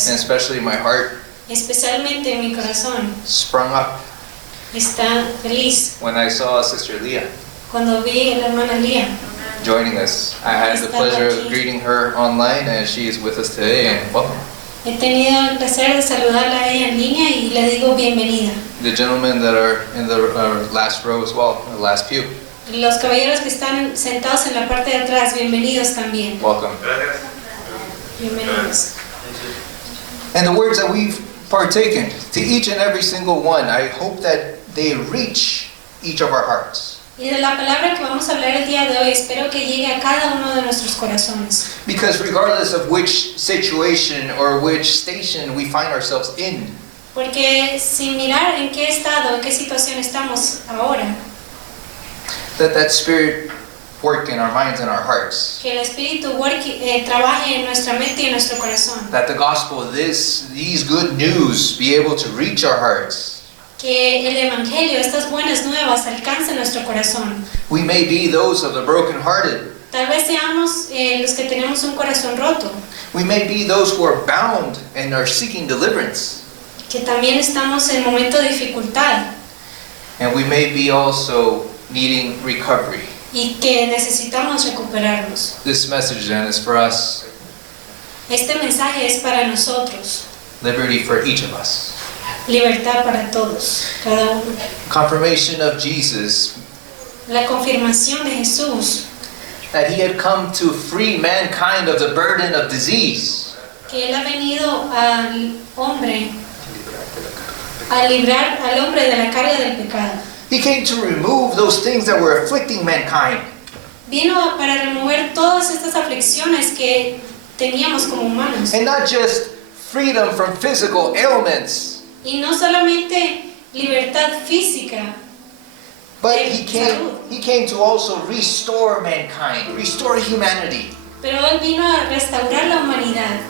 días, and especially my heart, especialmente mi corazón, sprung up está feliz when I saw Sister Leah cuando vi a la hermana Lía. joining us. I had the pleasure of greeting her online, and she is with us today, and welcome. He tenido el placer de saludarla a ella en línea y le digo bienvenida. The gentlemen that are in the last row as well, the last pew, Los caballeros que están sentados en la parte de atrás, bienvenidos también. welcome. Bienvenidos. And the words that we've partaken, to each and every single one, I hope that they reach each of our hearts. Y de la palabra que vamos a hablar el día de hoy, espero que llegue a cada uno de nuestros corazones. Because regardless of which situation or which station we find ourselves in, Porque sin mirar en qué estado, en qué situación estamos ahora, that spirit work in our minds and our hearts. que el Espíritu trabaje en nuestra mente y en nuestro corazón. That the gospel, these good news be able to reach our hearts. Que el Evangelio, estas buenas nuevas, alcancen nuestro corazón. We may be those of the brokenhearted. Tal vez seamos los que tenemos un corazón roto. We may be those who are bound and are seeking deliverance. Que también estamos en momento de dificultad. And we may be also needing recovery. Y que necesitamos recuperarnos. This message then is for us. Este mensaje es para nosotros. Liberty for each of us. Libertad para todos, cada uno. Confirmation of Jesus. La confirmación de Jesús. That he had come to free mankind of the burden of disease. Que Él ha venido al hombre, a librar al hombre de la carga del pecado. He came to remove those things that were afflicting mankind. Vino para remover todas estas aflicciones que teníamos como humanos. And not just freedom from physical ailments. Y no solamente libertad física, but he came to also restore mankind, restore humanity. Pero Él vino a restaurar la humanidad.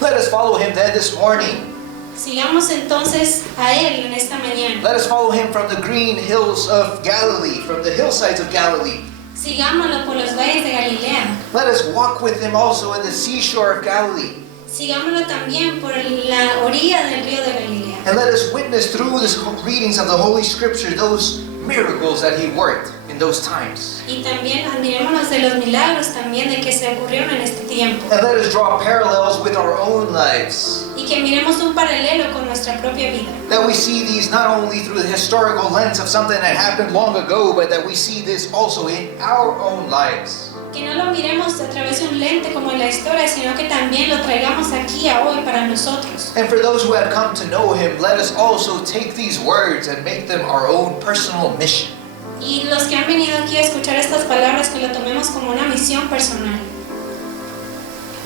Let us follow him then this morning. Sigamos entonces a Él en esta mañana. Let us follow him from the green hills of Galilee, from the hillsides of Galilee. Sigámoslo por los valles de Galilea. Let us walk with him also in the seashore of Galilee. Sigámoslo también por la orilla del río de Galilea. And let us witness through the readings of the Holy Scripture those miracles that he worked in those times. Y también admirémonos de los milagros también de que se ocurrieron en este tiempo. And let us draw parallels with our own lives. Y que miremos un paralelo con nuestra propia vida. That we see these not only through the historical lens of something that happened long ago, but that we see this also in our own lives. Que no lo miremos a través de un lente como en la historia, sino que también lo traigamos aquí a hoy para nosotros. And for those who have come to know him, let us also take these words and make them our own personal mission. Y los que han venido aquí a escuchar estas palabras, que lo tomemos como una misión personal.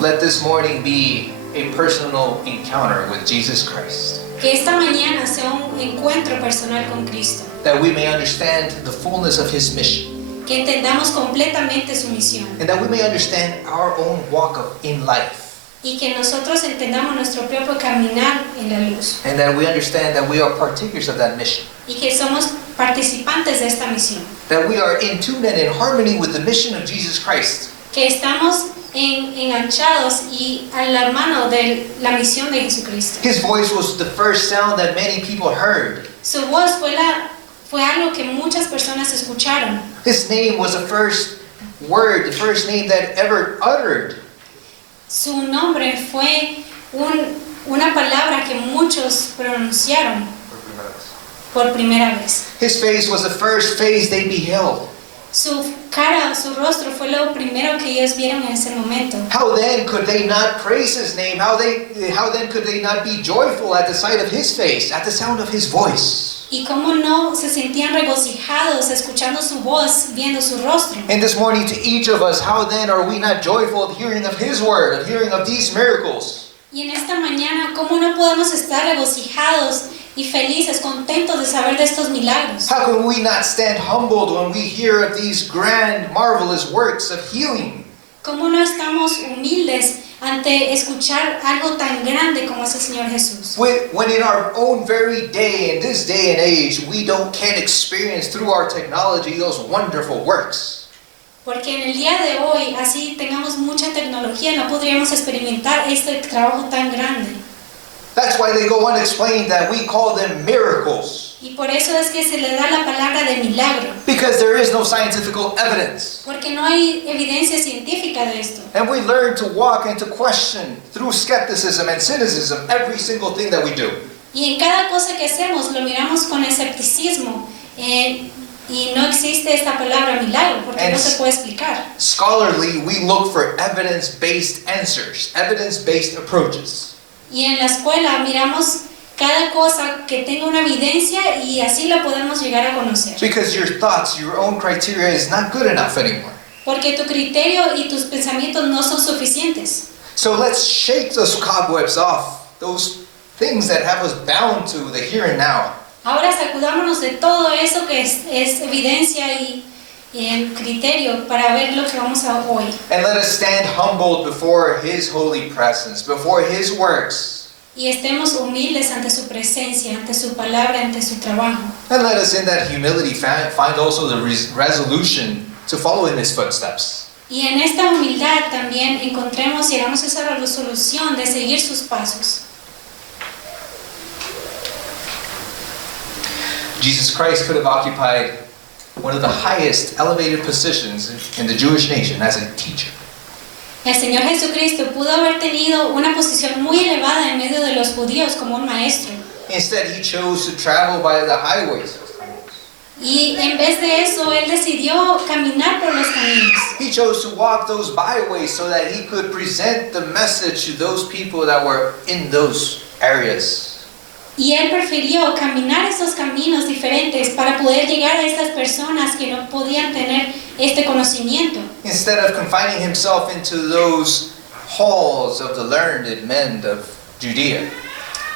Let this morning be a personal encounter with Jesus Christ. Que esta mañana sea un encuentro personal con Cristo. That we may understand the fullness of his mission. Que entendamos completamente su misión. And that we may understand our own walk in life. Y que nosotros entendamos nuestro propio caminar en la luz. And that we understand that we are partakers of that mission. Y que somos participantes de esta misión. That we are in tune and in harmony with the mission of Jesus Christ. Que estamos enganchados y a la mano de la misión de Jesucristo. His voice was the first sound that many people heard. Su voz fue algo que muchas personas escucharon. His name was the first word, the first name that ever uttered. Su nombre fue una palabra que muchos pronunciaron por primera vez. His face was the first face they beheld. Su cara, su rostro fue lo primero que ellos vieron en ese momento. How then could they not praise his name? How then could they not be joyful at the sight of his face, at the sound of his voice? Y cómo no se sentían regocijados escuchando su voz, viendo su rostro. And this morning to each of us, how then are we not joyful of hearing of his word, of hearing of these miracles? Y en esta mañana, ¿cómo no podemos estar regocijados y felices, contentos de saber de estos milagros? How can we not stand humbled when we hear of these grand, marvelous works of healing? ¿Cómo no estamos humildes ante escuchar algo tan grande como es el Señor Jesús? When in our own very day, in this day and age, we can't experience through our technology those wonderful works. Porque en el día de hoy, así tengamos mucha tecnología, no podríamos experimentar este trabajo tan grande. That's why they go unexplained, that we call them miracles. Y por eso es que se le da la palabra de milagro. Because there is no scientific evidence. Porque no hay evidencia científica de esto. And we learn to walk and to question through skepticism and cynicism every single thing that we do. Y en cada cosa que hacemos lo miramos con escepticismo. Y no existe esta palabra milagro porque no se puede explicar. Scholarly, we look for evidence-based answers, evidence-based approaches. Y en la escuela miramos cada cosa que tenga una evidencia y así la podemos llegar a conocer. Because your thoughts, your own criteria is not good enough anymore. Porque tu criterio y tus pensamientos no son suficientes. So let's shake those cobwebs off, those things that have us bound to the here and now. Ahora sacudámonos de todo eso que es evidencia y el criterio para ver lo que vamos a hoy. And let us stand humbled before His holy presence, before His works. Y estemos humildes ante su presencia, ante su palabra, ante su trabajo. And let us in that humility find also the resolution to follow in His footsteps. Y en esta humildad también encontremos y hagamos esa resolución de seguir sus pasos. Jesus Christ could have occupied one of the highest elevated positions in the Jewish nation as a teacher. El Señor Jesucristo pudo haber tenido una posición muy elevada en medio de los judíos como un maestro. Instead, He chose to travel by the highways. Y en vez de eso, Él decidió caminar por los caminos. He chose to walk those byways so that He could present the message to those people that were in those areas. Y Él prefirió caminar esos caminos diferentes para poder llegar a estas personas que no podían tener este conocimiento. Instead of confining Himself into those halls of the learned men of Judea.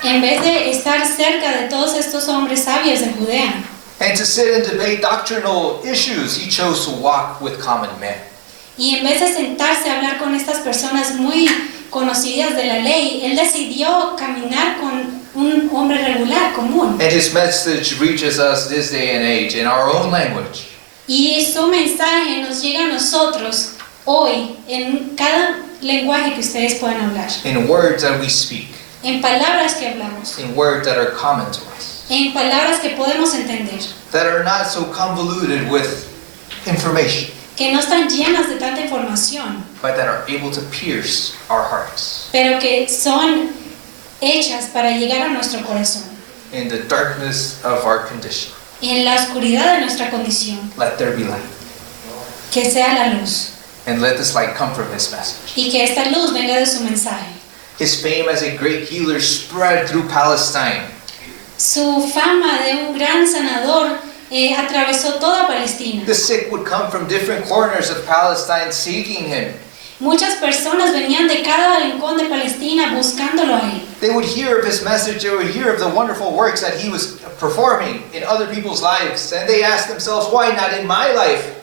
En vez de estar cerca de todos estos hombres sabios de Judea. And to sit and debate doctrinal issues, He chose to walk with common men. Y en vez de sentarse a hablar con estas personas muy conocidas de la ley, Él decidió caminar con un hombre regular, común. And His message reaches us this day and age in our own language. Y su mensaje nos llega a nosotros hoy en cada lenguaje que ustedes puedan hablar. In words that we speak. En palabras que hablamos. In words that are common to us. En palabras que podemos entender. That are not so convoluted with information. Que no están llenas de tanta información. But that are able to pierce our hearts. Pero que son hechas para llegar a nuestro corazón. In the darkness of our condition. En la oscuridad de nuestra condición. Let there be light. Que sea la luz. And let this light come from His message. Y que esta luz venga de su mensaje. His fame as a great healer spread through Palestine. Su fama de un gran sanador atravesó toda Palestina. The sick would come from different corners of Palestine seeking Him. Muchas personas venían de cada rincón de Palestina buscándolo a Él. They would hear of His message, they would hear of the wonderful works that He was performing in other people's lives, and they asked themselves, why not in my life?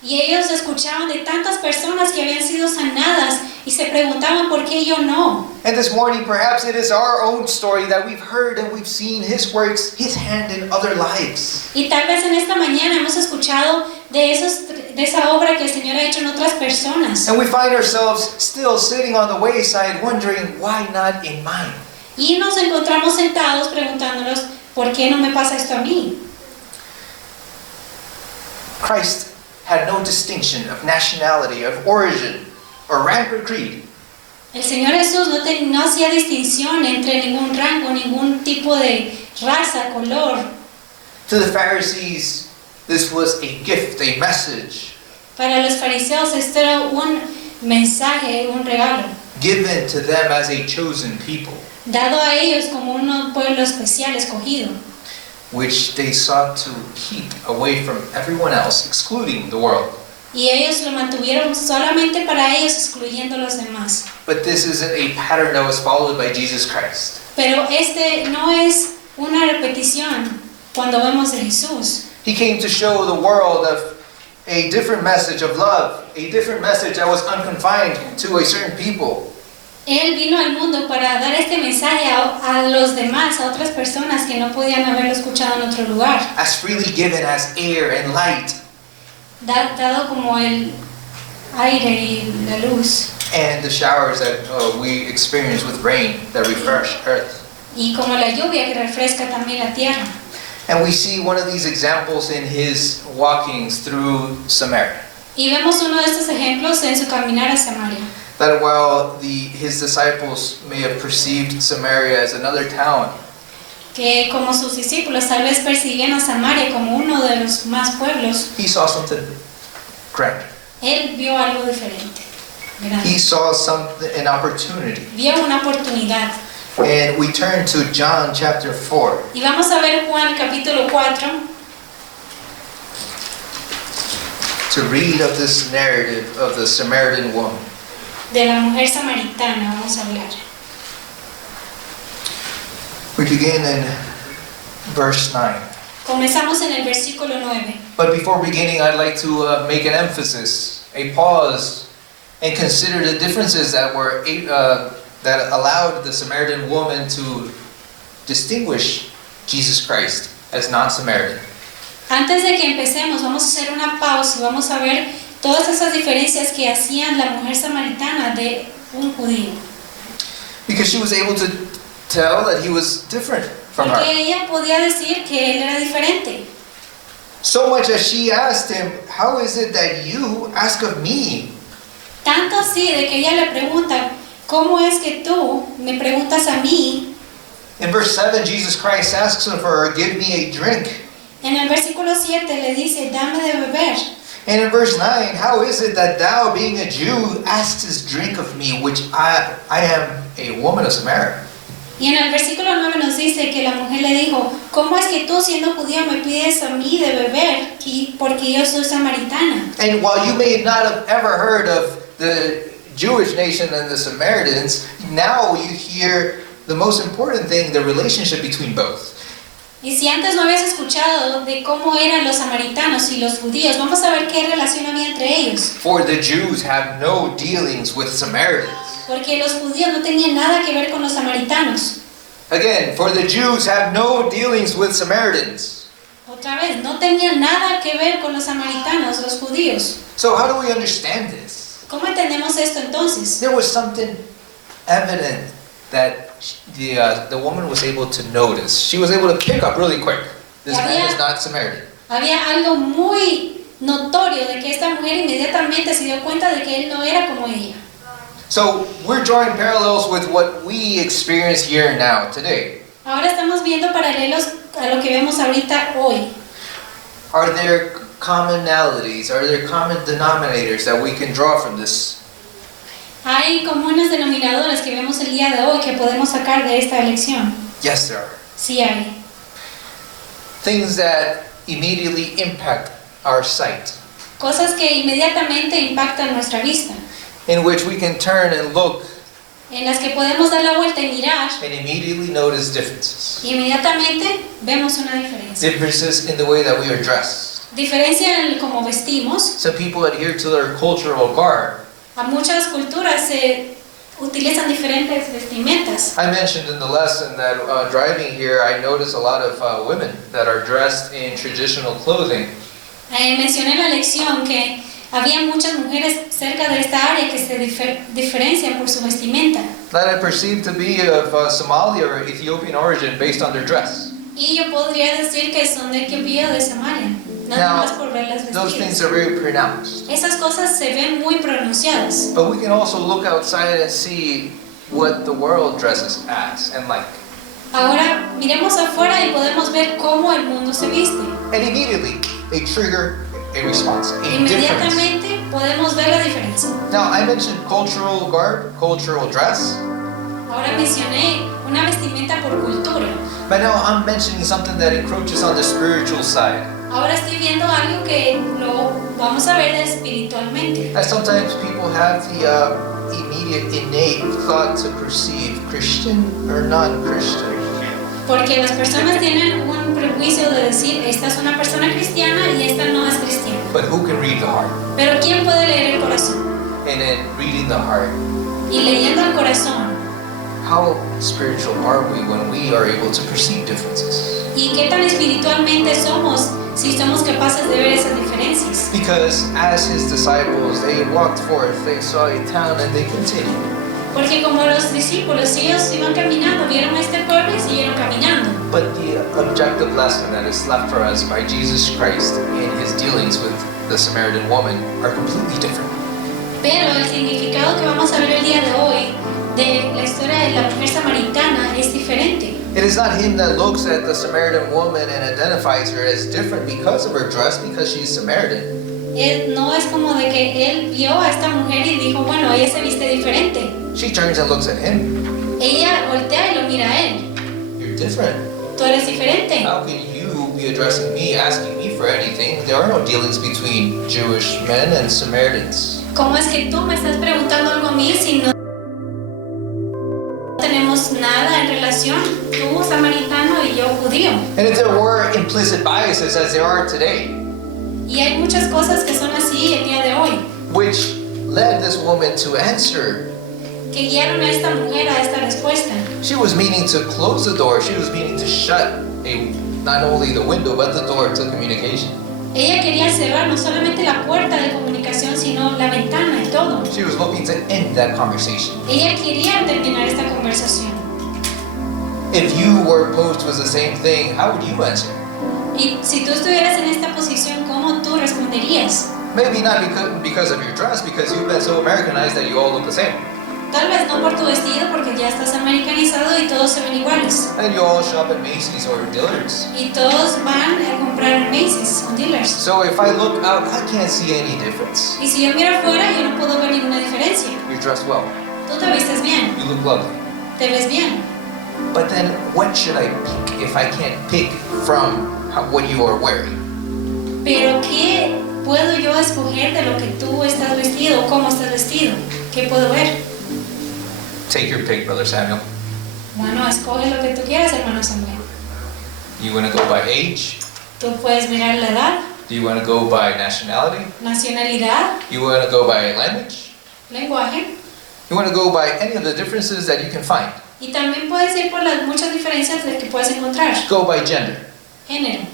Y ellos escuchaban de tantas personas que habían sido sanadas y se preguntaban por qué yo no. And this morning, perhaps it is our own story that we've heard and we've seen His works, His hand in other lives. Y tal vez en esta mañana hemos escuchado de esa obra que el Señor ha hecho en otras personas. And we find ourselves still sitting on the wayside wondering, why not in mine? Y nos encontramos sentados preguntándonos, ¿por qué no me pasa esto a mí? Christ had no distinction of nationality, of origin, or rank or creed. El Señor Jesús no hacía distinción entre ningún rango, ningún tipo de raza, color. To the Pharisees, this was a gift, a message. Para los fariseos esto era un mensaje, un regalo. Given to them as a chosen people. Dado a ellos como un pueblo especial escogido. Which they sought to keep away from everyone else, excluding the world. Y ellos lo mantuvieron solamente para ellos, excluyendo a los demás. But this isn't a pattern that was followed by Jesus Christ. Pero este no es una repetición cuando vemos de Jesús. He came to show the world of a different message of love, a different message that was unconfined to a certain people. Él vino al mundo para dar este mensaje a los demás, a otras personas que no podían haberlo escuchado en otro lugar. As freely given as air and light. Dado como el aire y la luz. And the showers that we experience with rain that refresh earth. y como la lluvia que refresca también la tierra. And we see one of these examples in his walkings through Samaria. Y vemos uno de estos ejemplos en su caminar a Samaria. That while his disciples may have perceived Samaria as another town, Que como sus discípulos tal vez percibían a Samaria como uno de los más pueblos, he saw something grand. él vio algo diferente, grande. He saw an opportunity. Vio una oportunidad. And we turn to John chapter 4. Y vamos a ver Juan capítulo 4 to read of this narrative of the Samaritan woman. de la mujer samaritana. Vamos a hablar. We begin in verse 9. Comenzamos en el versículo 9. But before beginning, I'd like to make an emphasis, a pause, and consider the differences that were that allowed the Samaritan woman to distinguish Jesus Christ as non-Samaritan. Antes de que empecemos, vamos a hacer una pausa y vamos a ver todas esas diferencias que hacían la mujer samaritana de un judío. Because she was able to tell that he was different from Porque her. ella podía decir que él era diferente. So much as she asked him, "How is it that you ask of me?" Tanto así de que ella le pregunta, ¿cómo es que tú me preguntas a mí? In verse 7, Jesus Christ asks of her, "Give me a drink." En el versículo 7 le dice, dame de beber. And in verse 9, "How is it that thou, being a Jew, askest drink of me, which I am a woman of Samaria?" Y en el versículo 9 nos dice que la mujer le dijo, ¿cómo es que tú siendo judío me pides a mí de beber porque yo soy samaritana? And while you may not have ever heard of the Jewish nation and the Samaritans, now you hear the most important thing, the relationship between both. Y si antes no habías escuchado de cómo eran los samaritanos y los judíos, vamos a ver qué relación había entre ellos. For the Jews have no dealings with Samaritans. Porque los judíos no tenían nada que ver con los samaritanos. Again, for the Jews have no dealings with Samaritans. Otra vez, no tenían nada que ver con los samaritanos, los judíos. So how do we understand this? ¿Cómo entendemos esto entonces? There was something evident that the woman was able to notice. She was able to pick up really quick. This man is not Samaritan. Había algo muy notorio de que esta mujer inmediatamente se dio cuenta de que él no era como ella. So we're drawing parallels with what we experience here now, today. Ahora estamos viendo paralelos a lo que vemos ahorita hoy. Are there commonalities? Are there common denominators that we can draw from this? Hay comunes denominadores que vemos el día de hoy que podemos sacar de esta lección. Yes, there are. Sí hay. Things that immediately impact our sight, Cosas que inmediatamente impactan nuestra vista, in which we can turn and look en las que podemos dar la vuelta y mirar, and immediately notice differences. y inmediatamente vemos una diferencia. Differences in the way that we are dressed. Diferencia en cómo vestimos. Some people adhere to their cultural garb. A muchas culturas se utilizan diferentes vestimentas. I mentioned in the lesson that driving here, I noticed a lot of women that are dressed in traditional clothing. Mencioné en la lección que había muchas mujeres cerca de esta área que se diferencian por su vestimenta. That I perceive to be of Somali or Ethiopian origin based on their dress. Y yo podría decir que son de Etiopía o de Somalia, nada más por ver las Those things vestidas. are very pronounced. Esas cosas se ven muy pronunciadas. But we can also look outside and see what the world dresses as and like. Ahora miremos afuera y podemos ver cómo el mundo se viste. And immediately, they trigger a response, a difference. Inmediatamente podemos ver la diferencia. Now, I mentioned cultural garb, cultural dress. Ahora mencioné una vestimenta por cultura. But now I'm mentioning something that encroaches on the spiritual side. Ahora estoy viendo algo que lo vamos a ver espiritualmente. As sometimes people have the immediate innate thought to perceive Christian or non-Christian. Porque las personas tienen un prejuicio de decir, esta es una persona cristiana y esta no es cristiana. But who can read the heart? Pero ¿quién puede leer el corazón? And in reading the heart, Y leyendo el corazón, how spiritual are we when we are able to perceive differences? ¿y qué tan espiritualmente somos si somos capaces de ver esas diferencias? Because as his disciples, they walked forth, they saw a town and they continued. Porque como los discípulos, ellos iban caminando, vieron a este pueblo y siguieron caminando. But the objective lesson that is left for us by Jesus Christ in his dealings with the Samaritan woman are completely different. Pero el significado que vamos a ver el día de hoy de la historia de la mujer samaritana es diferente. It is not him that looks at the Samaritan woman and identifies her as different because of her dress, because she's Samaritan. No es como de que él vio a esta mujer y dijo, bueno, ella se viste diferente. She turns and looks at him. Ella voltea y lo mira a él. You're different. Tú eres diferente. How can you be addressing me, asking me for anything? There are no dealings between Jewish men and Samaritans. ¿Cómo es que tú me estás preguntando algo a mí si no tenemos nada en relación? Tú, samaritano, y yo, judío. And if there were implicit biases, as there are today, Y hay muchas cosas que son así el día de hoy, which led this woman to answer, que guiaron a esta mujer a esta respuesta. she was meaning to close the door. She was meaning to shut not only the window, but the door to communication. Ella quería cerrar no solamente la puerta de comunicación, sino la ventana y todo. She was looking to end that conversation. Ella quería terminar esta conversación. If you were posed with the same thing, how would you answer? Y si tú estuvieras en esta posición, ¿cómo tú responderías? Maybe not because of your dress, because you've been so Americanized that you all look the same. Tal vez no por tu vestido, porque ya estás americanizado y todos se ven iguales. And you all shop at Macy's or Dillard's. Y todos van a comprar en Macy's o Dealers. So if I look out, I can't see any difference. Y si yo miro afuera, yo no puedo ver ninguna diferencia. You're dressed well. Tú te vistes bien, You look lovely. te ves bien. But then what should I pick if I can't pick from what you are wearing? Pero ¿qué puedo yo escoger de lo que tú estás vestido o cómo estás vestido? ¿Qué puedo ver? Take your pick, Brother Samuel. Bueno, escoge lo que tú quieras, hermano Samuel. You want to go by age? Tú puedes mirar la edad, Do you want to go by nationality? nacionalidad, You want to go by language? lenguaje. You want to go by any of the differences that you can find? Y también puedes ir por las muchas diferencias de que puedes encontrar. Go by gender. Género.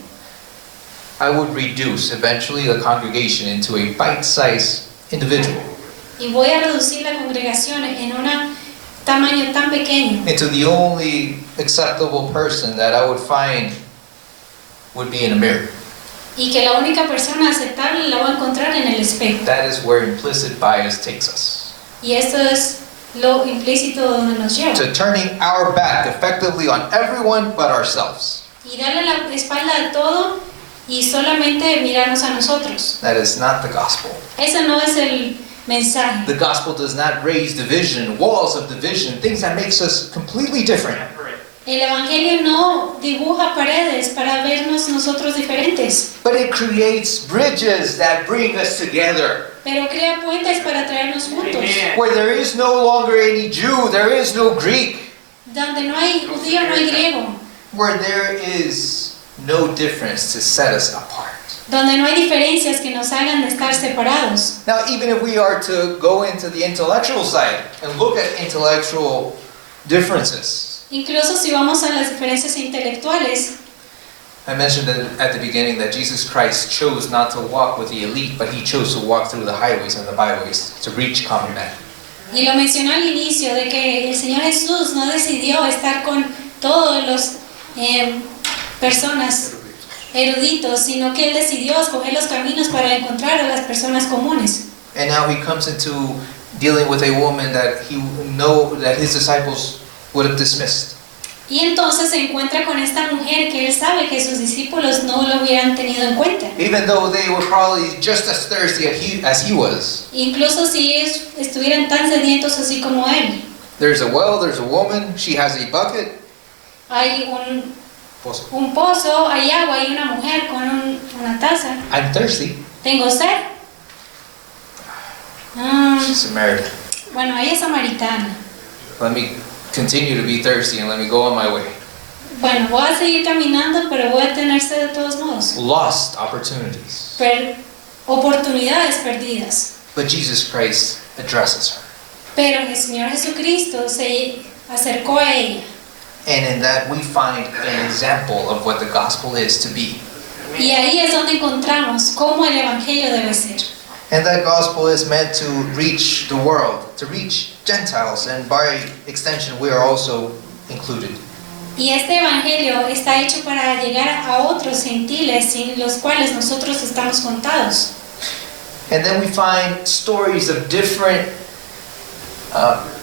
I would reduce eventually the congregation into a bite-sized individual, Y voy a reducir la congregación en un tamaño tan pequeño. into the only acceptable person that I would find would be in a mirror. Y que la única persona aceptable la voy a encontrar en el espejo. That is where implicit bias takes us. Y esto es lo implícito donde nos lleva. To turning our back effectively on everyone but ourselves. Y darle la espalda a todo y solamente mirarnos a nosotros. That is not the gospel. Ese no es el mensaje. The gospel does not raise division, walls of division, things that makes us completely different. El evangelio no dibuja paredes para vernos nosotros diferentes, But it creates bridges that bring us together. pero crea puentes para traernos juntos. Where there is no longer any Jew, there is no Greek. Donde no hay judío, no hay griego. Where there is no difference to set us apart. Donde no hay diferencias que nos hagan de estar separados. Now, even if we are to go into the intellectual side and look at intellectual differences, Incluso si vamos a las diferencias intelectuales, I mentioned at the beginning that Jesus Christ chose not to walk with the elite, but he chose to walk through the highways and the byways to reach common men. y lo mencionó al inicio, de que el Señor Jesús no decidió estar con todos los personas eruditos, sino que Él decidió escoger los caminos para encontrar a las personas comunes. And now he comes into dealing with a woman that he know that his disciples would have dismissed. Y entonces se encuentra con esta mujer que Él sabe que sus discípulos no lo hubieran tenido en cuenta. Even though they were probably just as thirsty as he was. Incluso si ellos estuvieran tan sedientos así como Él. There's a well, there's a woman, she has a bucket. Hay un pozo, hay agua, hay una mujer con una taza. I'm thirsty. Tengo sed. She's Samaritan. Bueno, ella es samaritana. Let me continue to be thirsty and let me go on my way. Bueno, voy a seguir caminando, pero voy a tener sed de todos modos. Lost opportunities. Oportunidades perdidas. But Jesus Christ addresses her. Pero el Señor Jesucristo se acercó a ella. And in that we find an example of what the gospel is to be. Y ahí es donde encontramos cómo el evangelio debe ser. And that gospel is meant to reach the world, to reach Gentiles, and by extension we are also included. Y este evangelio está hecho para llegar a otros gentiles sin los cuales nosotros estamos contados. And then we find stories of different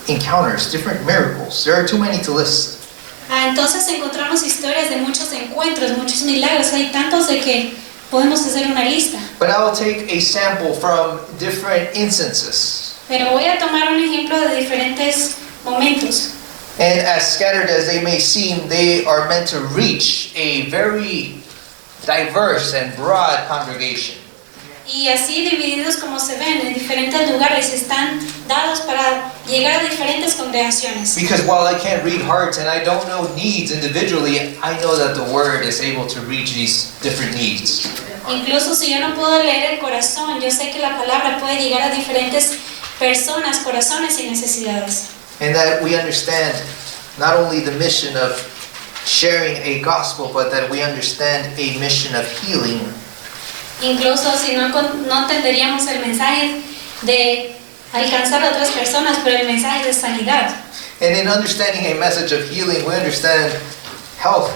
encounters, different miracles. There are too many to list. Entonces encontramos historias de muchos encuentros, muchos milagros. Hay tantos de que podemos hacer una lista. But I will take a sample from different instances. Pero voy a tomar un ejemplo de diferentes momentos. And as scattered as they may seem, they are meant to reach a very diverse and broad congregation. Y así divididos como se ven en diferentes lugares, están dados para llegar a diferentes congregaciones. Because while I can't read hearts and I don't know needs individually, I know that the Word is able to reach these different needs. Incluso si yo no puedo leer el corazón, yo sé que la palabra puede llegar a diferentes personas, corazones y necesidades. And that we understand not only the mission of sharing a gospel, but that we understand a mission of healing. Incluso si no entenderíamos el mensaje de alcanzar a otras personas, pero el mensaje de sanidad. And in understanding a message of healing, we understand health.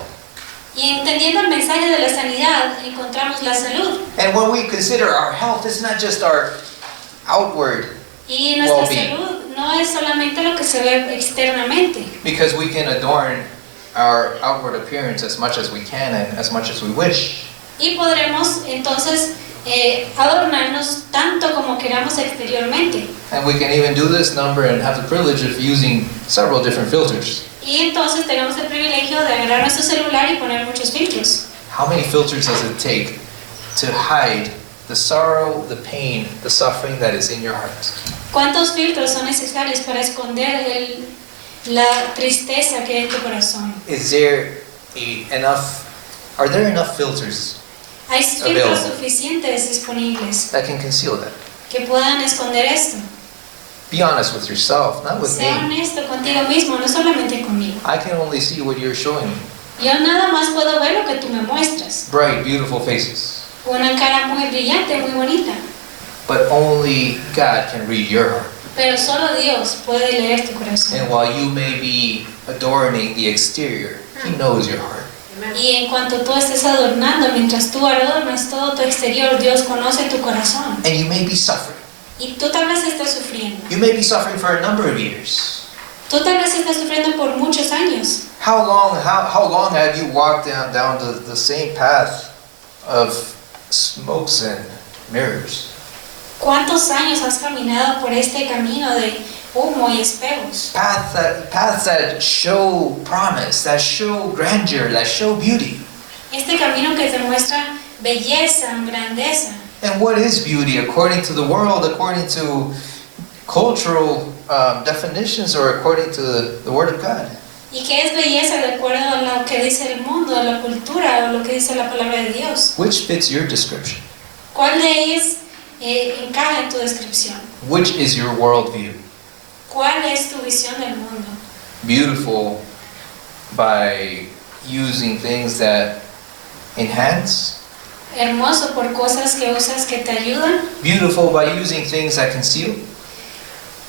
Y entendiendo el mensaje de la sanidad, encontramos la salud. And when we consider our health, it's not just our outward Y nuestra well-being. salud no es solamente lo que se ve externamente. Because we can adorn our outward appearance as much as we can and as much as we wish. Y podremos entonces adornarnos tanto como queramos exteriormente. And we can even do this number and have the privilege of using several different filters. Y entonces tenemos el privilegio de agarrar nuestro celular y poner muchos filtros. How many filters does it take to hide the sorrow, the pain, the suffering that is in your heart? ¿Cuántos filtros son necesarios para esconder la tristeza que hay en tu corazón? Are there enough filters Hay filtros suficientes disponibles that can conceal that? que puedan esconder esto. Be honest with yourself, not with Sé me. honesto contigo mismo, no solamente conmigo. I can only see what you're showing me. Yo nada más puedo ver lo que tú me muestras. Bright, beautiful faces. Una cara muy brillante, muy bonita. But only God can read your heart. Pero solo Dios puede leer tu corazón. And while you may be adorning the exterior, He knows your heart. Y en cuanto tú estés adornando, mientras tú adornas todo tu exterior, Dios conoce tu corazón. And you may be suffering. Y tú tal vez estés sufriendo. You may be suffering for a number of years. Tú tal vez estás sufriendo por muchos años. How long have you walked down the same path of smokes and mirrors? ¿Cuántos años has caminado por este camino de humo y espejos? Paths that show promise, that show grandeur, that show beauty. Este camino que te muestra belleza, grandeza. And what is beauty according to the world, according to cultural definitions, or according to the Word of God? ¿Y qué es belleza de acuerdo a lo que dice el mundo, a la cultura, o lo que dice la palabra de Dios? Which fits your description? ¿Cuál de ellas encaja en tu descripción? Which is your worldview? ¿Cuál es tu visión del mundo? Beautiful by using things that enhance? Hermoso por cosas que usas que te ayudan. Beautiful by using things that conceal?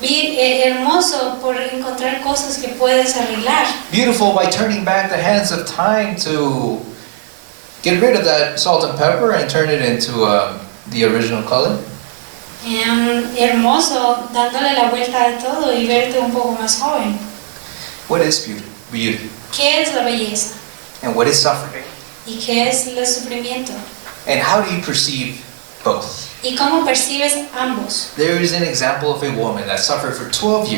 Hermoso por encontrar cosas que puedes arreglar. Beautiful by turning back the hands of time to get rid of that salt and pepper and turn it into the original color. Hermoso dándole la vuelta a todo y verte un poco más joven. What is beauty? ¿Qué es la belleza? And what is suffering? ¿Y qué es el sufrimiento? And how do you perceive both? ¿Y cómo percibes ambos? There is an example of a woman that suffered for 12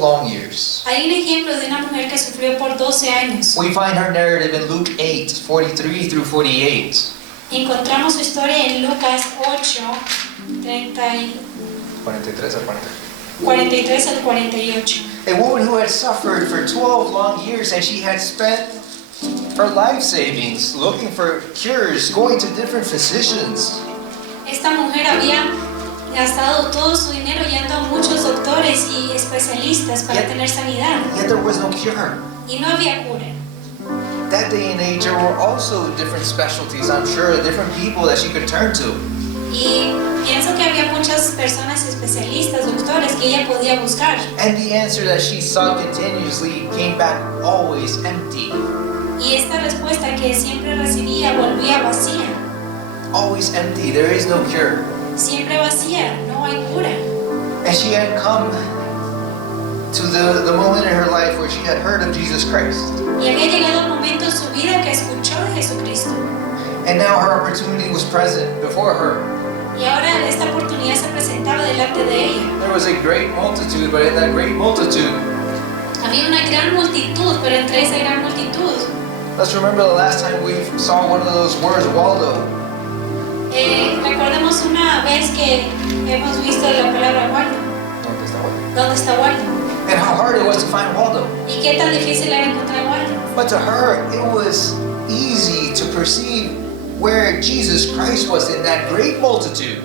long years. Hay un ejemplo de una mujer que sufrió por 12 años. We find her narrative in Luke 8:43 through 48. Encontramos su historia en Lucas 8, 43 al 48. A woman who had suffered for 12 long years, and she had spent her life savings looking for cures, going to different physicians. Esta mujer había gastado todo su dinero yendo a muchos doctores y especialistas para tener sanidad. Yet there was no cure. Y no había cura. That day and age, there were also different specialties, I'm sure, different people that she could turn to. Y pienso que había muchas personas especialistas, doctores, que ella podía buscar. And the answer that she sought continuously came back always empty. Y esta respuesta que siempre recibía volvía vacía. Always empty. There is no cure. Siempre vacía, no hay cura. And she had come to the moment in her life where she had heard of Jesus Christ. Y había llegado el momento en su vida que escuchó de Jesucristo. And now her opportunity was present before her. Y ahora esta oportunidad se presentaba delante de ella. There was a great multitude, but in that great multitude, Había una gran multitud, pero entre esa gran multitud, let's remember the last time we saw one of those words, Waldo. recordemos una vez que hemos visto la palabra Waldo. ¿Dónde está Waldo? And how hard it was to find Waldo. ¿Y qué tan difícil era encontrar Waldo? But to her, it was easy to perceive where Jesus Christ was in that great multitude.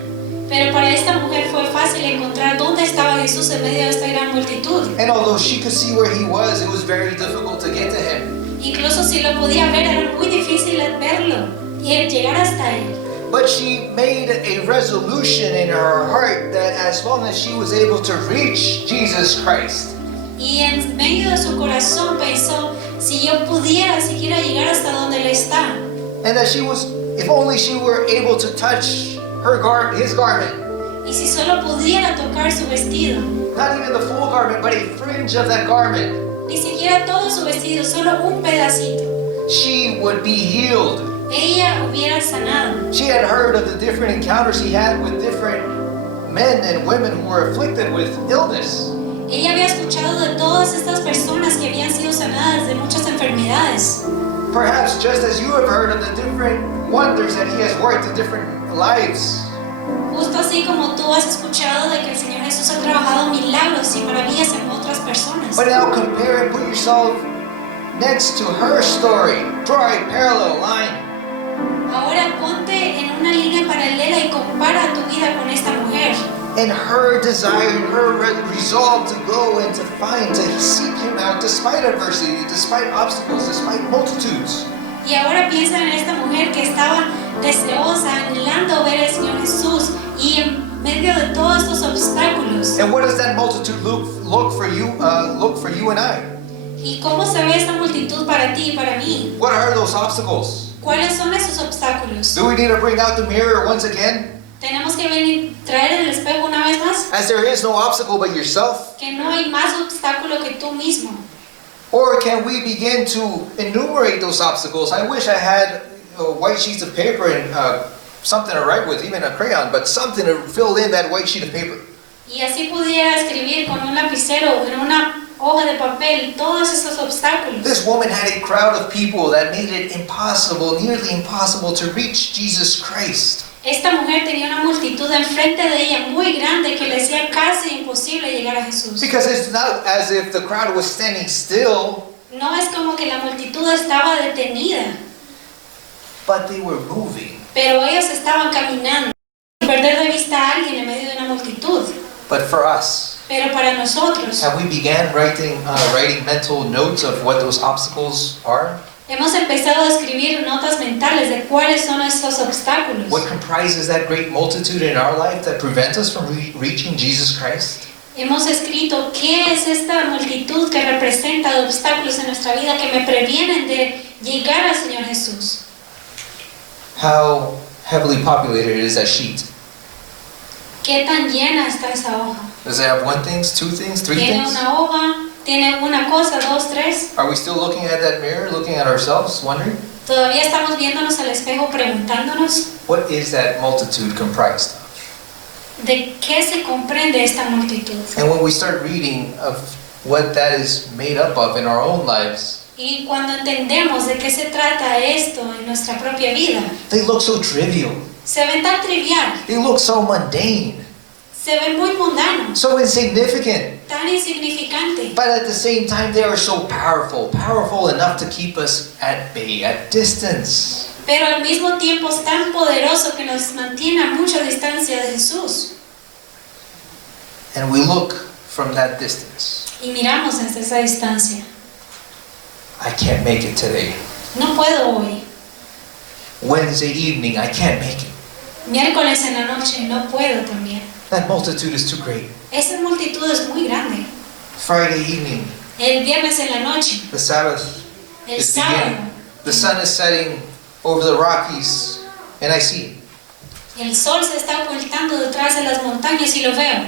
Pero para esta mujer fue fácil encontrar dónde estaba Jesús en medio de esta gran multitud. And although she could see where he was, it was very difficult to get to him. Incluso si lo podía ver, era muy difícil verlo y llegar hasta él. But she made a resolution in her heart that as long as she was able to reach Jesus Christ, Y en medio de su corazón pensó, si yo pudiera siquiera llegar hasta donde él está, and that if only she were able to touch his garment, y si solo pudiera tocar su vestido, not even the full garment, but a fringe of that garment, ni siquiera todo su vestido, solo un pedacito, she would be healed. ella hubiera sanado. She had heard of the different encounters he had with different men and women who were afflicted with illness. Ella había escuchado de todas estas personas que habían sido sanadas de muchas enfermedades. Perhaps just as you have heard of the different wonders that he has worked in different lives. Justo así como tú has escuchado de que el Señor Jesús ha trabajado milagros y maravillas en otras personas. But now compare and put yourself next to her story. Draw a parallel line. Ahora ponte en una línea paralela y compara tu vida con esta mujer. And her desire, her resolve to go and to find, to seek him out despite adversity, despite obstacles, despite multitudes. Y ahora piensa en esta mujer que estaba deseosa, anhelando ver al Señor Jesús y en medio de todos estos obstáculos. And what does that multitude look for you and I? ¿Y cómo se ve esta multitud para ti y para mí? What are those obstacles? ¿Cuáles son esos obstáculos? Do we need to bring out the mirror once again? Tenemos que venir, traer el espejo una vez más. As there is no obstacle but yourself? Que no hay más obstáculo que tú mismo. Or can we begin to enumerate those obstacles? I wish I had white sheets of paper and something to write with, even a crayon, but something to fill in that white sheet of paper. Y así pudiera escribir con un lapicero en una hoja de papel todos esos obstáculos. This woman had a crowd of people that made it impossible, nearly impossible, to reach Jesus Christ. Esta mujer tenía una multitud enfrente de ella muy grande que le hacía casi imposible llegar a Jesús. Because it's not as if the crowd was standing still. No es como que la multitud estaba detenida, But they were moving. pero ellos estaban caminando. Sin perder de vista a alguien en medio de una multitud. But for us, Pero para nosotros, have we began writing mental notes of what those obstacles are? hemos empezado a escribir notas mentales de cuáles son estos obstáculos. What comprises that great multitude in our life that prevent us from reaching Jesus Christ? Hemos escrito qué es esta multitud que representa de obstáculos en nuestra vida que me previenen de llegar al Señor Jesús. How heavily populated is that sheet? ¿Qué tan llena está esa hoja? Does it have one thing, two things, three ¿Tiene things? una hoja? ¿Tiene una cosa, dos, tres? Are we still looking at that mirror, looking at ourselves, wondering? ¿Todavía estamos viéndonos al espejo preguntándonos What is that multitude comprised of? de qué se comprende esta multitud? And when we start reading of what that is made up of in our own lives, Y cuando entendemos de qué se trata esto en nuestra propia vida, they look so trivial. se ven tan trivial, They look so mundane, se ven muy mundanos, so insignificant. tan insignificantes. But at the same time, they are so powerful, powerful enough to keep us at bay, at distance. Pero al mismo tiempo es tan poderoso que nos mantiene a mucha distancia de Jesús. And we look from that distance. Y miramos desde esa distancia. I can't make it today. No puedo hoy. Wednesday evening, I can't make it. Miércoles en la noche no puedo también. That multitude is too great. Esa multitud es muy grande. Friday evening, El viernes en la noche, the Sabbath el is sábado, beginning. The sun is setting over the Rockies, and I see. el sol se está ocultando detrás de las montañas y lo veo.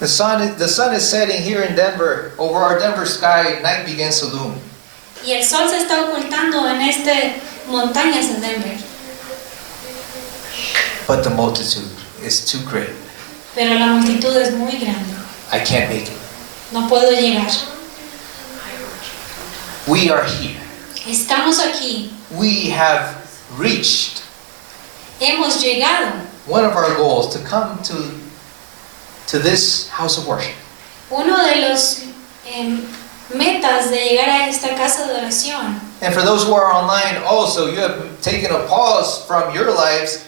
The sun is setting here in Denver. Over our Denver sky, night begins to loom. Y el sol se está ocultando en estas montañas de Denver. But the multitude is too great. Pero la multitud es muy grande. I can't make it. No puedo llegar. We are here. Estamos aquí. We have reached Hemos llegado. one of our goals to come to this house of worship. Uno de los metas de llegar a esta casa de oración. And for those who are online also, you have taken a pause from your lives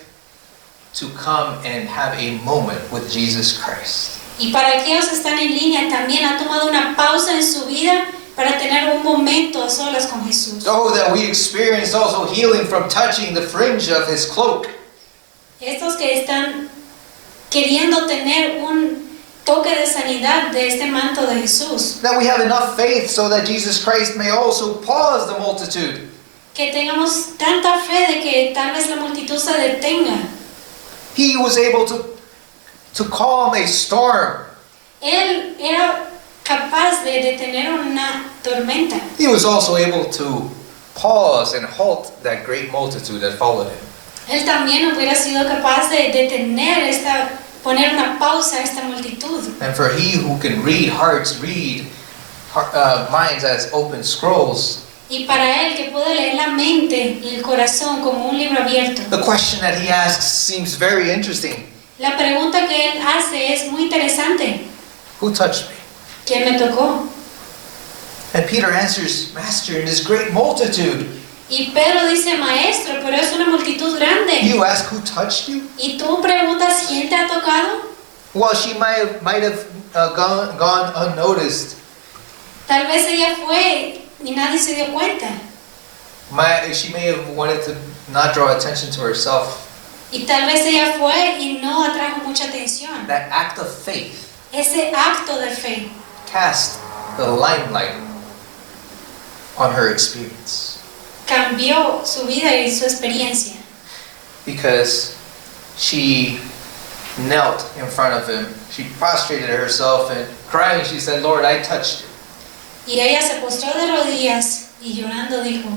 to come and have a moment with Jesus Christ. Y para aquellos que están en línea también han tomado una pausa en su vida para tener un momento a solas con Jesús. Oh, that we experienced also healing from touching the fringe of His cloak. Estos que están queriendo tener un toque de sanidad de este manto de Jesús. That we have enough faith so that Jesus Christ may also pause the multitude. Que tengamos tanta fe de que tal vez la multitud se detenga. He was able to calm a storm. Él era capaz de detener una tormenta. He was also able to pause and halt that great multitude that followed Him. Él también hubiera sido capaz de detener poner una pausa a esta multitud. And for He who can read hearts, read minds as open scrolls. Y para él que puede leer la mente y el corazón como un libro abierto. The question that he asks seems very interesting. La pregunta que él hace es muy interesante. Who touched me? ¿Quién me tocó? And Peter answers, Master, in this great multitude. Y Pedro dice, maestro, pero es una multitud grande. You ask who touched you? Y tú preguntas, ¿quién te ha tocado? Well, she might have gone unnoticed. Tal vez ella fue y nadie se dio cuenta. She may have wanted to not draw attention to herself. Y tal vez ella fue y no atrajo mucha atención. That act of faith Ese acto de fe cast the limelight on her experience. cambió su vida y su experiencia. Because she knelt in front of him. She prostrated herself and crying, she said, Lord, I touched you. Y ella se postró de rodillas y llorando dijo,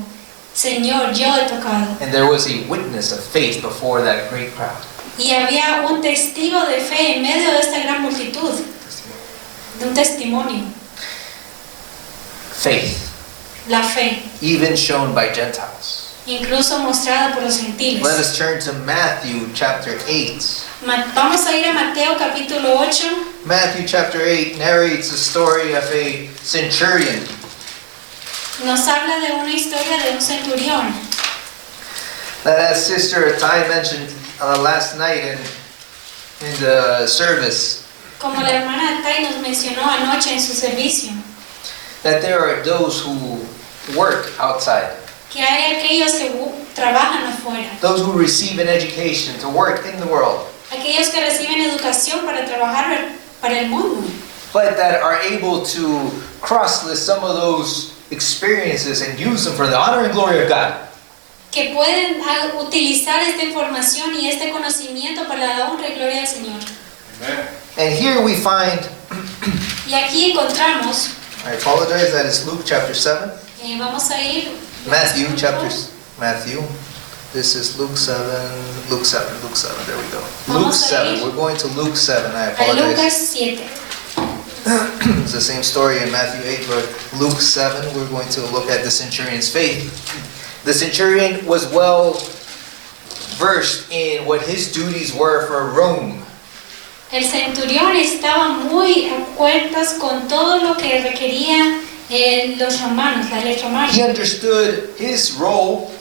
Señor, yo he tocado. And there was a witness of faith before that great crowd. Y había un testigo de fe en medio de esta gran multitud, de un testimonio, Faith, la fe, even shown by Gentiles. incluso mostrada por los gentiles. Let us turn to Matthew chapter 8. Vamos a ir a Mateo capítulo 8. Matthew chapter 8 narrates the story of a centurion. Nos habla de una historia de un centurión. That as Sister Ty mentioned last night in the service, Como la hermana Tai nos mencionó anoche en su servicio, that there are those who work outside, que hay aquellos que trabajan afuera, those who receive an education to work in the world, aquellos que reciben educación para trabajar para el mundo, but that are able to cross-list some of those experiences and use them for the honor and glory of God. que pueden utilizar esta información y este conocimiento para la honra y gloria del Señor. Amen. And here we find, Y aquí encontramos, I apologize, that is Luke chapter 7. vamos a ir Matthew. This is Luke 7, there we go. Luke Vamos a 7, ir we're going to Luke 7, I a apologize. Lucas 7. It's the same story in Matthew 8, but Luke 7, we're going to look at the centurion's faith. The centurion was well versed in what his duties were for Rome. El centurión estaba muy a cuentas con todo lo que requería los romanos, la ley romana. He understood his role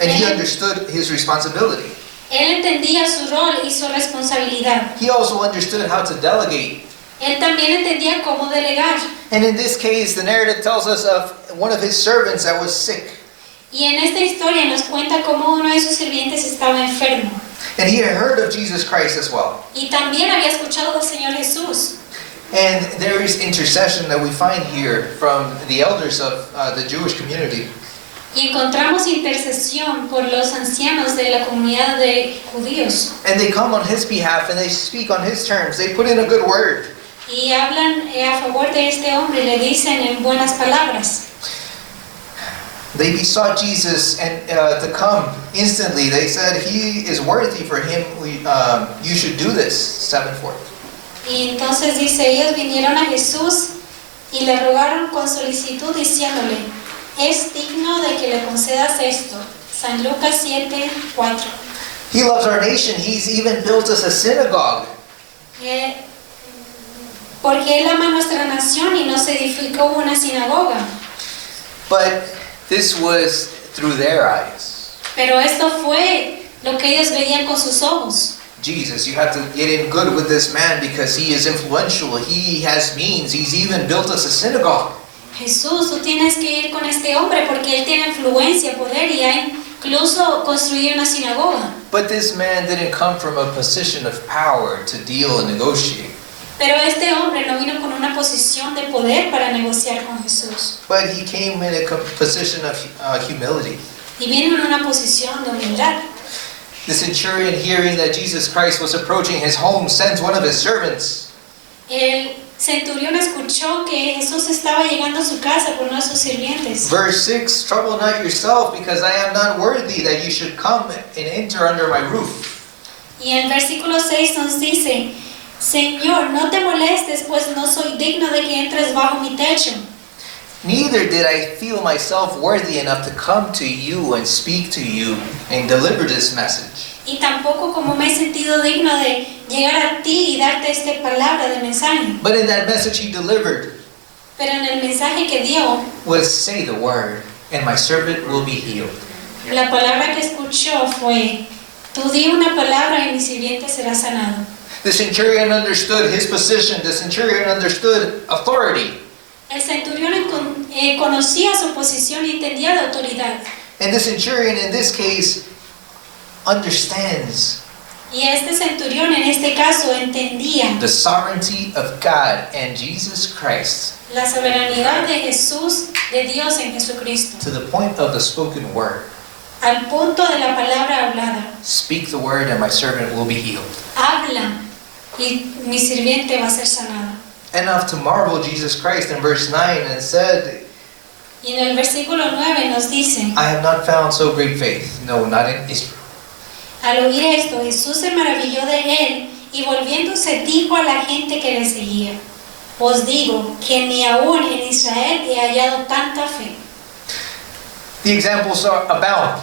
and he Él- understood his responsibility. Él entendía su rol y su responsabilidad. He also understood how to delegate. Él también entendía cómo delegar. And in this case, the narrative tells us of one of his servants that was sick. Y en esta historia nos cuenta cómo uno de sus sirvientes estaba enfermo. And he had heard of Jesus Christ as well. Y también había escuchado del Señor Jesús. And there is intercession that we find here from the elders of the Jewish community. Y encontramos intercesión por los ancianos de la comunidad de judíos. And they come on his behalf and they speak on his terms. They put in a good word. Y hablan a favor de este hombre, le dicen en buenas palabras. They besought Jesus and to come instantly. They said, he is worthy for him. You should do this. 7:4. Y entonces dice, ellos vinieron a Jesús y le rogaron con solicitud diciéndole, es digno de que le concedas esto. San Lucas 7:4. He loves our nation. He's even built us a synagogue. Porque él ama nuestra nación y nos edificó una sinagoga. But this was through their eyes. Pero esto fue lo que ellos veían con sus ojos. Jesus, you have to get in good with this man because he is influential. He has means. He's even built us a synagogue. Jesús, tú tienes que ir con este hombre porque él tiene influencia, poder y ha incluso construido una sinagoga. But this man didn't come from a position of power to deal and negotiate. Pero este hombre no vino con una posición de poder para negociar con Jesús. But he came in a position of humility. Y vino en una posición de humildad. The centurion, hearing that Jesus Christ was approaching his home, sends one of his servants. El centurión escuchó que Jesús estaba llegando a su casa por uno de sus sirvientes. Verse 6, trouble not yourself, because I am not worthy that you should come and enter under my roof. Y en versículo 6 nos dice, Señor, no te molestes, pues no soy digno de que entres bajo mi techo. Neither did I feel myself worthy enough to come to you and speak to you and deliver this message. Y tampoco como me he sentido digno de llegar a ti y darte esta palabra de mensaje. But in that message he delivered Pero en el mensaje que dio, was, say the word, and my servant will be healed. la palabra que escuchó fue, tú di una palabra y mi sirviente será sanado. The centurion understood his position. The centurion understood authority. El centurión conocía su posición y entendía la autoridad. And the centurion in this case understands Y este centurión en este caso entendía the sovereignty of God and Jesus Christ la soberanía de Jesús, de Dios en Jesucristo, to the point of the spoken word. al punto de la palabra hablada. Speak the word and my servant will be healed. Habla y mi sirviente va a ser sanado. Enough to marvel Jesus Christ in verse 9 and said, Y en el versículo 9 nos dice, I have not found so great faith, no, not in Israel. al oír esto, Jesús se maravilló de él y volviéndose dijo a la gente que le seguía, os digo que ni aún en Israel he hallado tanta fe. The examples abound.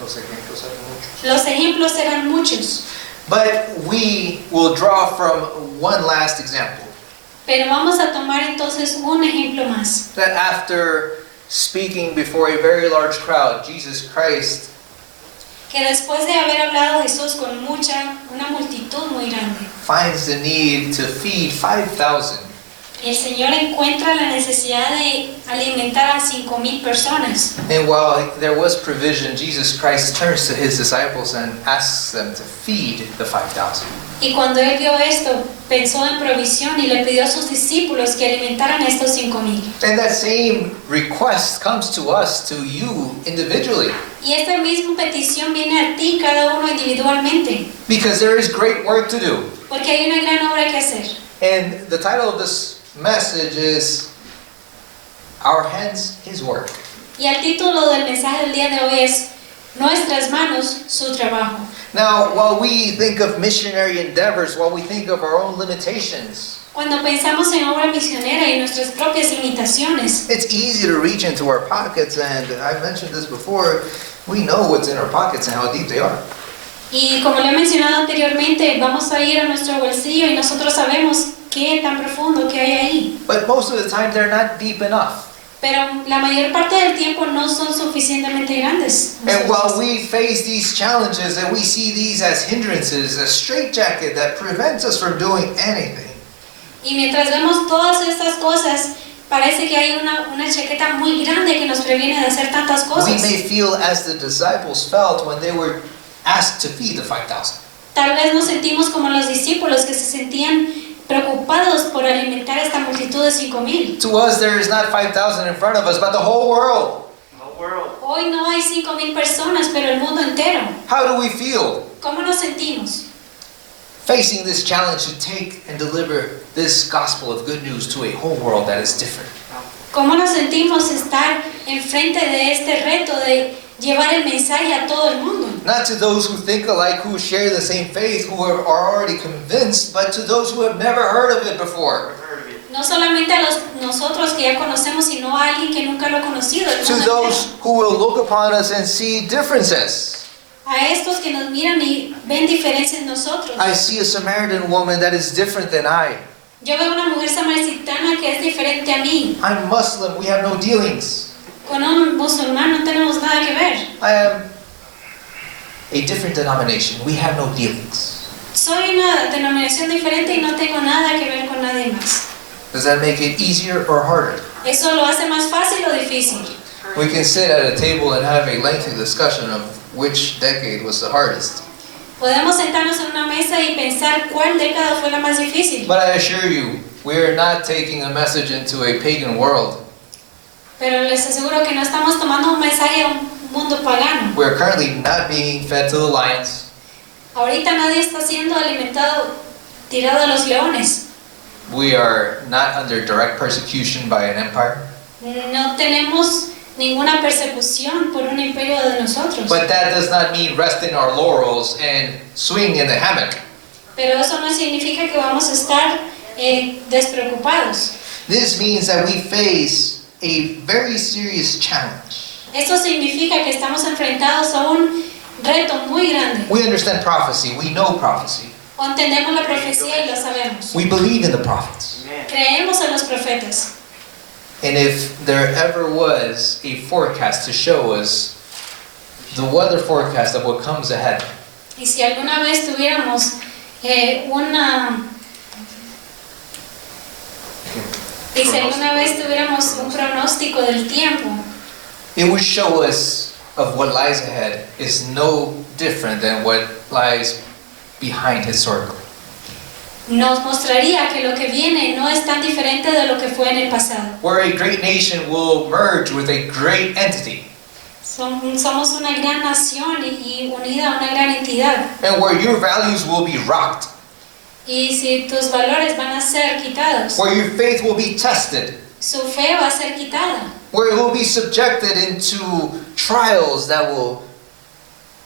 Los ejemplos eran muchos, But we will draw from one last example. pero vamos a tomar entonces un ejemplo más. That after speaking before a very large crowd, Jesus Christ Que después de haber hablado Jesús con una multitud muy grande, finds the need to feed 5,000. el Señor encuentra la necesidad de alimentar a 5,000 personas. And while there was provision, Jesus Christ turns to his disciples and asks them to feed the 5,000. Y cuando él vio esto, pensó en provisión y le pidió a sus discípulos que alimentaran a estos 5,000. And that same request comes to us, to you individually. Y esta misma petición viene a ti, cada uno individualmente, Because there is great work to do. porque hay una gran obra que hacer. And the title of this message is Our Hands, His Work. Y el título del mensaje del día de hoy es Nuestras manos, su trabajo. Now, while we think of missionary endeavors, while we think of our own limitations, Cuando pensamos en obra misionera y nuestras propias limitaciones, it's easy to reach into our pockets, and I mentioned this before, we know what's in our pockets and how deep they are. y como le he mencionado anteriormente, vamos a ir a nuestro bolsillo y nosotros sabemos qué tan profundo que hay ahí. But most of the time, they're not deep enough. Pero la mayor parte del tiempo no son suficientemente grandes. And while we face these challenges and we see these as hindrances, a straitjacket that prevents us from doing anything, Y mientras vemos todas estas cosas, parece que hay una chaqueta muy grande que nos previene de hacer tantas we cosas. may feel as the disciples felt when they were asked to feed the 5,000. Tal vez nos sentimos como los discípulos que se sentían preocupados por alimentar a esta multitud de 5,000. To us, there is not 5,000 in front of us, but the whole world. Hoy no hay 5,000 personas, pero el mundo entero. How do we feel ¿Cómo nos sentimos? facing this challenge to take and deliver this gospel of good news to a whole world that is different? ¿Cómo nos sentimos estar enfrente de este reto de llevar el mensaje a todo el mundo? Not to those who think alike, who share the same faith, who are already convinced, but to those who have never heard of it before. No solamente a nosotros que ya conocemos, sino a alguien que nunca lo ha conocido. El To mundo those entero. who will look upon us and see differences. A estos que nos miran y ven diferencias en nosotros. I see a Samaritan woman that is different than I. Yo veo una mujer samaritana que es diferente a mí. I'm Muslim, we have no dealings. Con un musulmán no tenemos nada que ver. I am a different denomination, we have no dealings. Soy una denominación diferente y no tengo nada que ver con nadie más. Does that make it easier or harder? ¿Eso lo hace más fácil o difícil? We can sit at a table and have a lengthy discussion of which decade was the hardest. Podemos sentarnos en una mesa y pensar cuál década fue la más difícil. But I assure you, we are not taking a message into a pagan world. Pero les aseguro que no estamos tomando un mensaje a un mundo pagano. We are currently not being fed to the lions. Ahorita nadie está siendo alimentado, tirado a los leones. We are not under direct persecution by an empire. No tenemos ninguna persecución por un imperio de nosotros. But that does not mean rest in our laurels and swing in the hammock. Pero eso no significa que vamos a estar despreocupados. This means that we face a very serious challenge. Esto significa que estamos enfrentados a un reto muy grande. We understand prophecy, we know prophecy. O entendemos la profecía y lo sabemos. We believe in the prophets. Creemos en los profetas. And if there ever was a forecast to show us the weather forecast of what comes ahead, Y si alguna vez tuviéramos un pronóstico del tiempo, it would show us of what lies ahead is no different than what lies behind historically. nos mostraría que lo que viene no es tan diferente de lo que fue en el pasado. Where a great nation will merge with a great entity. Somos una gran nación y unida a una gran entidad. And where your values will be rocked. Y si tus valores van a ser quitados, Where your faith will be tested. su fe va a ser quitada. Where it will be subjected into trials that will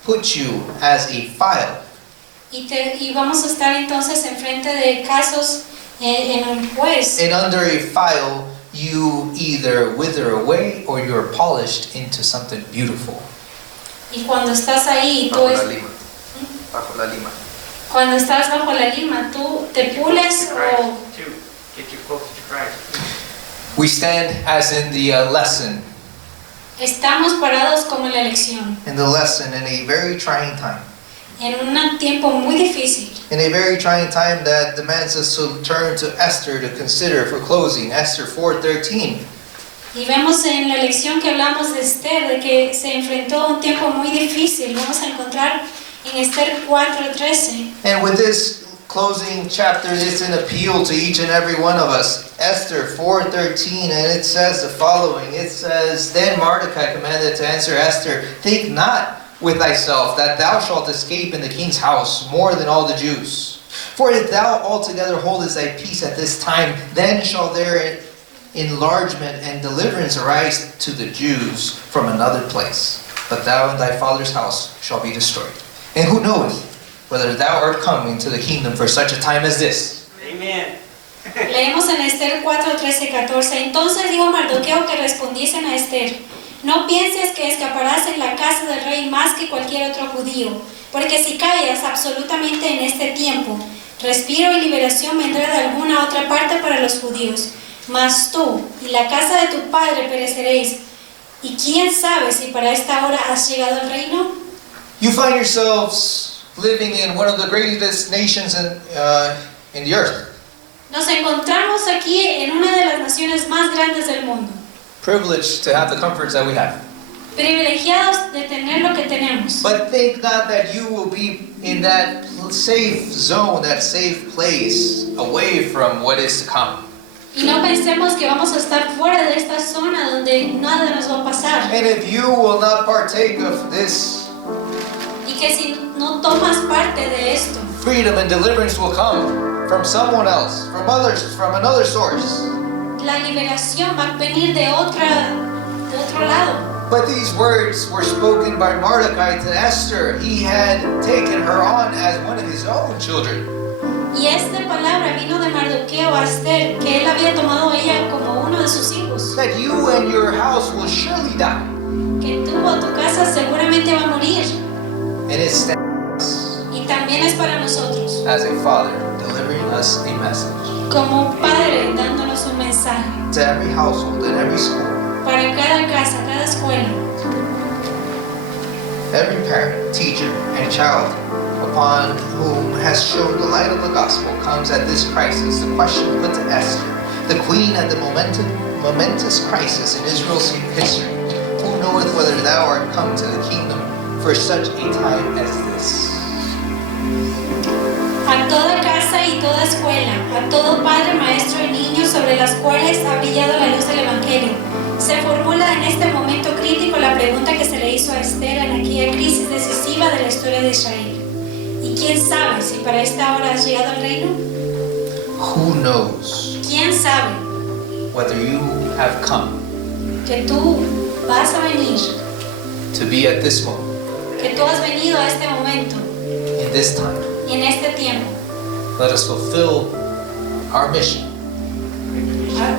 put you as a file. Y vamos a estar entonces enfrente de casos en un juez. And under a file, you either wither away or you're polished into something beautiful. Y cuando estás ahí, Bajo la lima. cuando estás bajo la lima, tú te pules o Get you closer to Christ. We stand as in the lesson. estamos parados como en la elección, In the lesson in a very trying time. en un tiempo muy difícil. In a very trying time that demands us to turn to Esther to consider for closing, Esther 4:13. Y vemos en la lección que hablamos de Esther, de que se enfrentó a un tiempo muy difícil. Vamos a encontrar en Esther 4:13. And with this closing chapter, it's an appeal to each and every one of us. Esther 4:13, and it says the following. It says, Then Mordecai commanded to answer Esther, Think not with thyself that thou shalt escape in the king's house more than all the Jews. For if thou altogether holdest thy peace at this time, then shall there enlargement and deliverance arise to the Jews from another place. But thou and thy father's house shall be destroyed. And who knoweth whether thou art come into the kingdom for such a time as this? Amen. Leemos en Esther 4:13-14. Entonces dijo Mardoqueo que respondiesen a Esther: No pienses que escaparás en la casa del rey más que cualquier otro judío, porque si callas absolutamente en este tiempo, respiro y liberación vendrá de alguna otra parte para los judíos. Mas tú y la casa de tu padre pereceréis. ¿Y quién sabe si para esta hora has llegado al reino? You find yourselves living in one of the greatest nations in the earth. Nos encontramos aquí en una de las naciones más grandes del mundo. Privileged to have the comforts that we have. privilegiados de tener lo que tenemos. But think not that you will be in that safe zone, that safe place, away from what is to come. Y no pensemos que vamos a estar fuera de esta zona donde nada nos va a pasar. And if you will not partake of this, Y que si no tomas parte de esto, freedom and deliverance will come from someone else, from others, from another source. la liberación va a venir de otro lado. But these words were spoken by Mordecai to Esther. He had taken her on as one of his own children. Y esta palabra vino de Mardoqueo a Esther, que él había tomado a ella como uno de sus hijos. That you and your house will surely die. Que tú o tu casa seguramente va a morir. And it stands Y también es para nosotros, as a father delivering us a message como un padre dándonos un mensaje. to every household and every school, Para cada casa, cada escuela. every parent, teacher, and child upon whom has shown the light of the gospel comes at this crisis. The question put to Esther, the queen at the momentous crisis in Israel's history. Who knoweth whether thou art come to the kingdom for such a time as this? A toda casa y toda escuela, a todo padre, maestro y niño sobre las cuales ha brillado la luz del Evangelio. Se formula en este momento crítico la pregunta que se le hizo a Esther en aquella crisis decisiva de la historia de Israel. ¿Y quién sabe si para esta hora has llegado al reino? Who knows ¿Quién sabe whether you have come que tú vas a venir, to be at this moment, que tú has venido a este momento, in this time? y en este tiempo? Let us fulfill our mission, Ah,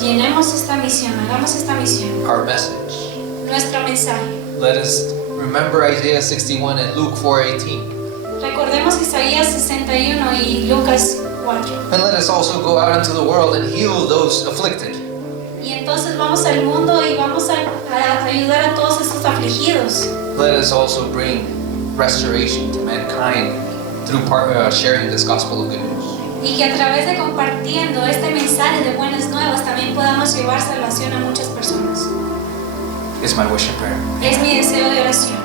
llenemos esta misión, hagamos esta misión, our message. nuestro mensaje. Let us remember Isaiah 61 and Luke 4:18. Recordemos Isaías 61 y Lucas 4. And let us also go out into the world and heal those afflicted. Y entonces vamos al mundo y vamos a ayudar a todos estos afligidos. Let us also bring restoration to mankind through sharing this gospel of good news. Y que a través de compartiendo este mensaje de buenas nuevas también podamos llevar salvación a muchas personas. It's my wish and prayer. Es mi deseo de oración.